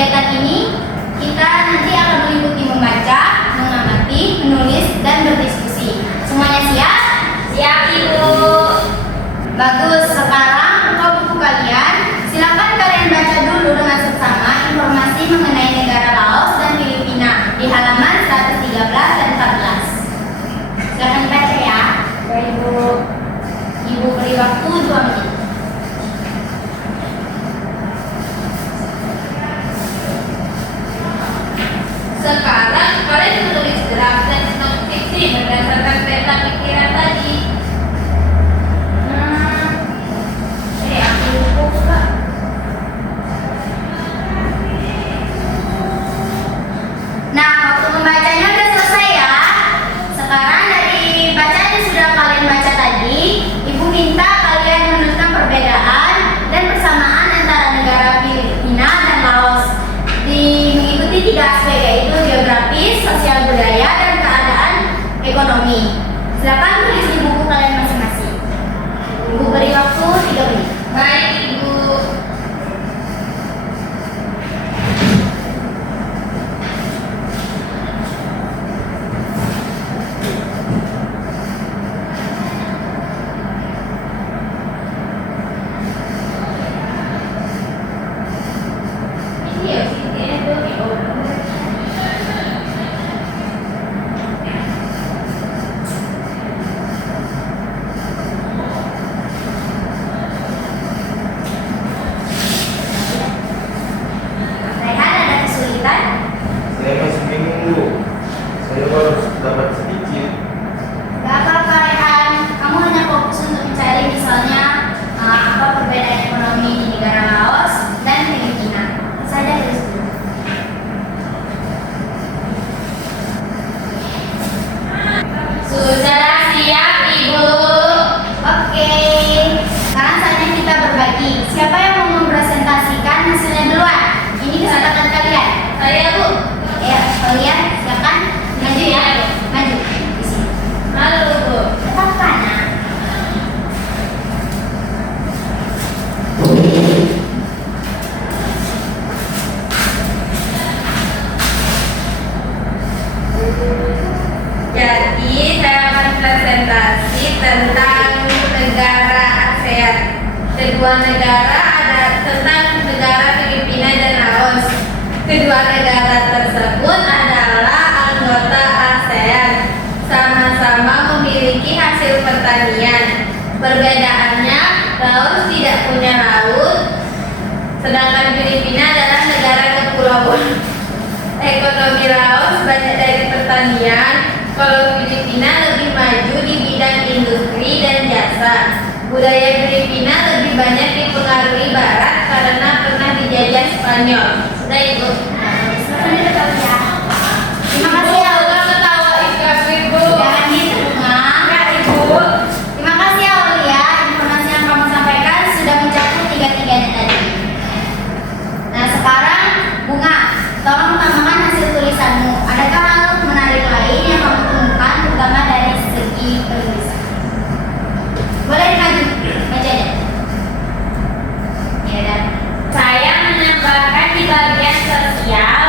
kegiatan ini kita nanti akan meliputi membaca, mengamati, menulis, dan berdiskusi. Semuanya siap? Siap, Ibu. Bagus, sekarang buka buku kalian. Silakan kalian baca dulu dengan seksama informasi mengenai negara Laos dan Filipina di halaman 113 dan 14. Silakan baca ya. Baik, Ibu. Ibu beri waktu 2 menit. Sekarang kalian menulis draft dan non-fiksi berdasarkan peta pikiran tadi. Aku buka. Nah, waktu membacanya udah selesai ya. Sekarang dari bacaan yang sudah kalian baca tadi, Ibu minta kalian menentukan perbedaan dan persamaan antara negara Filipina dan Laos mengikuti 3 aspek, yaitu geografis, sosial budaya, dan keadaan ekonomi. Silakan tulis di buku kalian masing-masing. Ibu beri waktu 3 menit. Baik, Ibu. Rehan, ada kesulitan? Saya masih bingung, Bu. Saya baru dapat sedikit. Gak apa-apa Rehan, kamu hanya fokus untuk mencari misalnya apa perbedaan ekonomi di negara Laos dan Filipina. Saja tulis dulu. Sudah siap, Ibu. Oke, sekarang saatnya kita berbagi. Siapa yang mau mempresentasikan hasilnya duluan? Ini kesempatan kalian. Saya, Bu. Ya, kalian silakan maju ya. Maju di sini. Halo, Bu. Tetap kanan. Jadi, saya akan presentasi tentang negara ASEAN. Kedua negara ada tentang negara Filipina dan Laos. Kedua negara tersebut adalah anggota ASEAN. Sama-sama memiliki hasil pertanian. Perbedaannya, Laos tidak punya laut, sedangkan Filipina adalah negara kepulauan. Ekonomi Laos banyak dari pertanian, kalau Filipina lebih maju di bidang industri dan jasa. Budaya Filipina lebih banyak dipengaruhi Barat karena pernah dijajah Spanyol. Sudah, Ibu. Silakan duduk ya. Terima kasih ya. Udah ketawa ikhlas, Ibu. Jangan diserumah. Ya, Ibu. Terima kasih ya Aulia, informasi yang kamu sampaikan sudah mencakup 3-3-nya tadi. Nah sekarang Bunga, tolong utamakan hasil tulisanmu. Adakah hal menarik lain yang kamu temukan, terutama dari segi penulisan? Boleh maju, baca aja. Ya dan Saya menambahkan di bagian sosial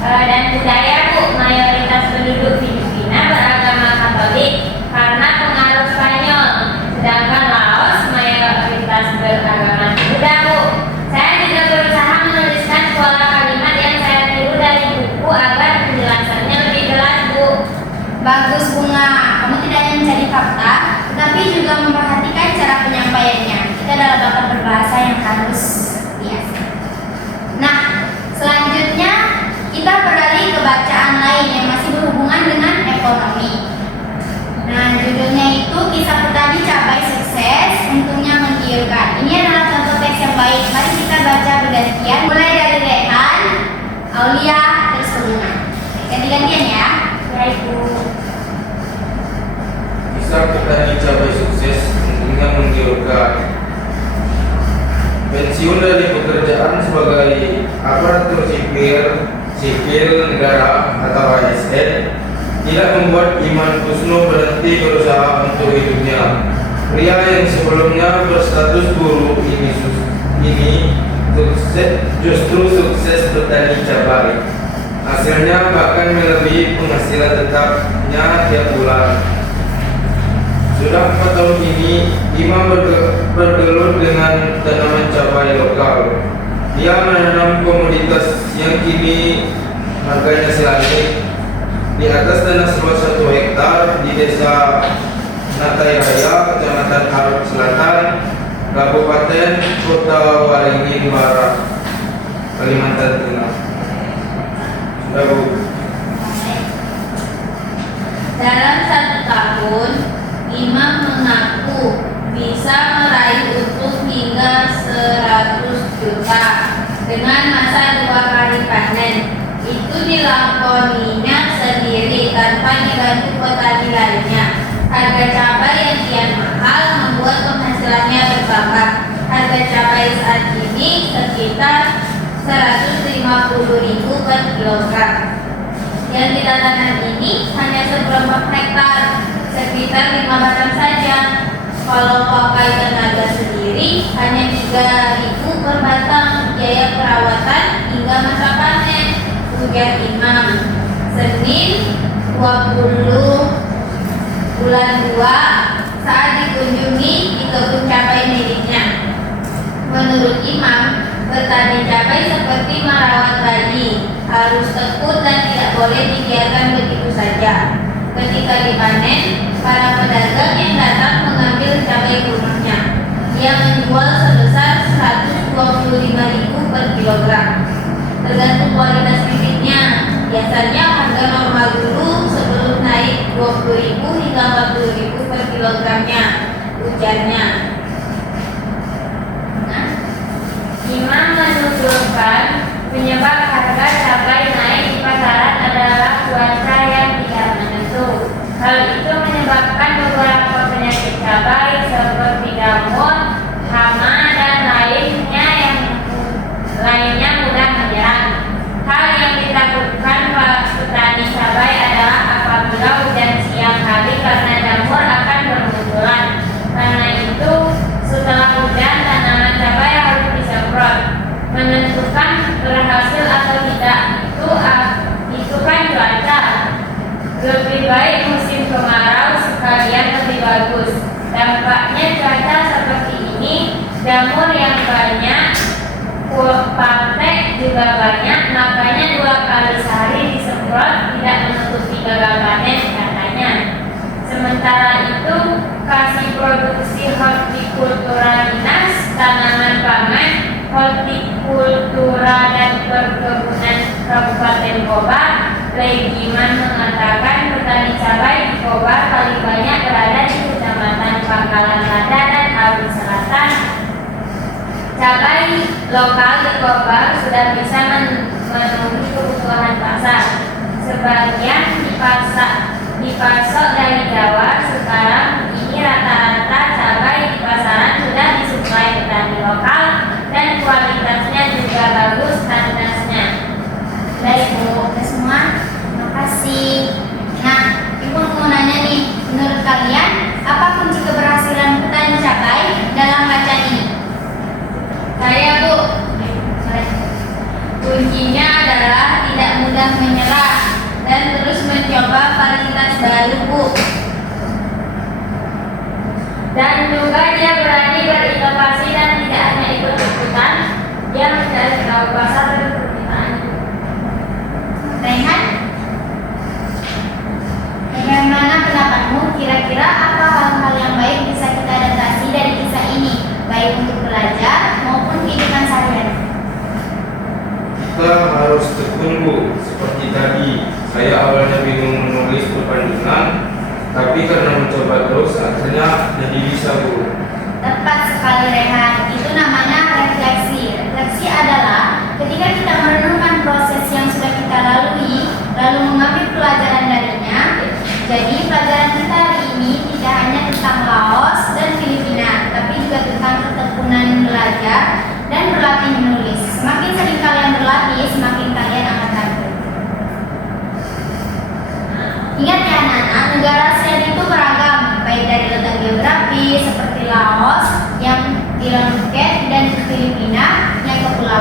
dan budaya, Bu. Mayoritas penduduk Filipina beragama Katolik karena pengaruh Spanyol, sedangkan Laos mayoritas beragama Buddha, Bu. Saya juga berusaha menuliskan pola kalimat yang saya tiru dari buku agar penjelasannya lebih jelas, Bu. bagus Bunga, kamu tidak hanya mencari fakta, tetapi juga memperhatikan cara penyampaiannya. Kita adalah bakat berbahasa yang harus biasa. Nah, selanjutnya kita beralih ke bacaan lain yang masih berhubungan dengan ekonomi. Nah, judulnya itu Kisah Petani Cabai Sukses, Untungnya Menggiurkan. Ini adalah contoh teks yang baik. Mari kita baca bergantian, mulai dari Rehan, Aulia, terus ke Bunga. Ganti-gantian ya. Baik, Bu. Kisah petani cabai sukses, untungnya menggiurkan. Pensiun dari pekerjaan sebagai aparatur sipil negara atau ASN tidak membuat Iman Kusno berhenti berusaha untuk hidupnya. Pria yang sebelumnya berstatus guru ini justru sukses petani cabai. Hasilnya bahkan melebihi penghasilan tetapnya tiap bulan. Sudah 4 tahun ini, Imam bergelut dengan tanaman cabai lokal. Dia menanam komoditas yang kini harganya selangit di atas tanah seluas 1 hektar di desa Natai Raya, Kecamatan Harut Selatan, Kabupaten Kota Waringin Barat, Kalimantan Tengah. Sudah, Bu. Dalam 1 tahun, Imam mengaku bisa meraih untung hingga 100 juta dengan masa 2 kali panen. Itu dilakoninya sendiri tanpa dibantu petani lainnya. Harga cabai yang kian mahal membuat penghasilannya bertambah. Harga cabai saat ini sekitar 150.000 per kilogram. Yang ditanam ini hanya seperempat hektar, sekitar 5 batang saja. Kalau pakai tenaga sendiri hanya 3.000 per batang, biaya perawatan hingga masa panen, ujar Imam. Senin 20 bulan 2 saat dikunjungi di kebun cabai miliknya. Menurut Imam, bertani cabai seperti merawat bayi, harus tekun dan tidak boleh dibiarkan begitu saja. Ketika dipanen, para pedagang yang datang mengambil cabai ke rumahnya. Dia menjual sebesar 125.000 per kilogram. Tergantung kualitas bibitnya. Biasanya harga normal dulu sebelum naik 20.000 hingga 40.000 per kilogramnya, ujarnya. Imam menuturkan penyebab harga cabai naik di pasaran adalah cuaca yang tidak menentu. Hal itu menyebabkan beberapa penyakit cabai seperti jamur, hama, dan lainnya mudah menyerang. Hal yang ditakutkan petani cabai adalah apabila hujan siang hari karena jamur akan bermunculan. Karena itu, setelah hujan tanaman cabai harus disemprot. Menentukan berhasil atau tidak itu kan cuaca. Lebih baik musim kemarau sekalian lebih bagus. Dampaknya cuaca seperti ini, jamur yang banyak, patek juga banyak, makanya 2 kali sehari disemprot tidak menutupi gagal panen katanya. Sementara itu, kasih produksi hortikultura dinas, tanaman pangan, hortikultura dan perkebunan Kabupaten Kobar, Legiman mengatakan petani cabai di Kobar paling banyak berada di Kecamatan Pangkalan Lada dan Alwi Selatan. Cabai lokal di Kobar sudah bisa memenuhi kebutuhan pasar. Sebagian dipasok dari Jawa. Sekarang ini rata-rata cabai di pasaran sudah disuplai petani lokal dan kualitasnya juga bagus tanasnya. Baik Bu, kita semua terima kasih. Nah, Ibu mau nanya nih, menurut kalian apa kunci keberhasilan petani cabai dalam bacaan ini? Saya Bu, kuncinya adalah tidak mudah menyerah dan terus mencoba varietas baru Bu. Dan juga dia berani berinovasi dan tidak hanya ikut-ikutan, dia mencari tahu pasar dan permintaan. Rehan, bagaimana pendapatmu? Kira-kira apa hal-hal yang baik bisa kita adaptasi dari kisah ini, baik untuk belajar maupun kehidupan sehari-hari? Kita harus tekun, Bu. Seperti tadi, saya awalnya bingung menulis perbandingan, tapi karena mencoba terus akhirnya jadi bisa, Bu. Tepat sekali Rehan, itu namanya refleksi. Refleksi adalah ketika kita merenungkan proses yang sudah kita lalui, lalu mengambil pelajaran darinya. Jadi pelajaran kita hari ini tidak hanya tentang Laos dan Filipina, tapi juga tentang ketekunan belajar dan berlatih menulis. Semakin sering kalian berlatih, semakin kalian akan tangguh. Ingat ya anak-anak, negara ASEAN itu beragam, baik dari letak geografi seperti Laos yang di Phuket dan Filipina yang kepulauan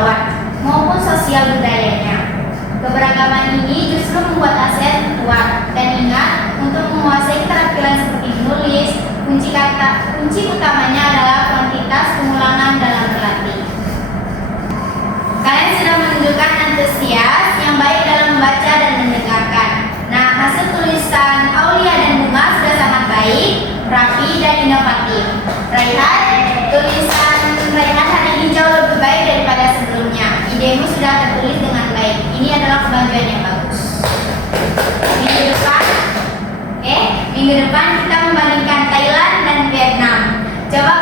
kunci utamanya adalah kuantitas pengulangan dalam berlatih. Kalian sudah menunjukkan antusias yang baik dalam membaca dan mendengarkan. Nah, hasil tulisan Aulia dan Bunga sudah sangat baik, rapi, dan inovatif. Raihan, tulisan Raihan hari ini jauh lebih baik daripada sebelumnya. Idemu sudah tertulis dengan baik. Ini adalah kemajuan yang bagus. Minggu depan kita membandingkan Thailand dan Vietnam. Coba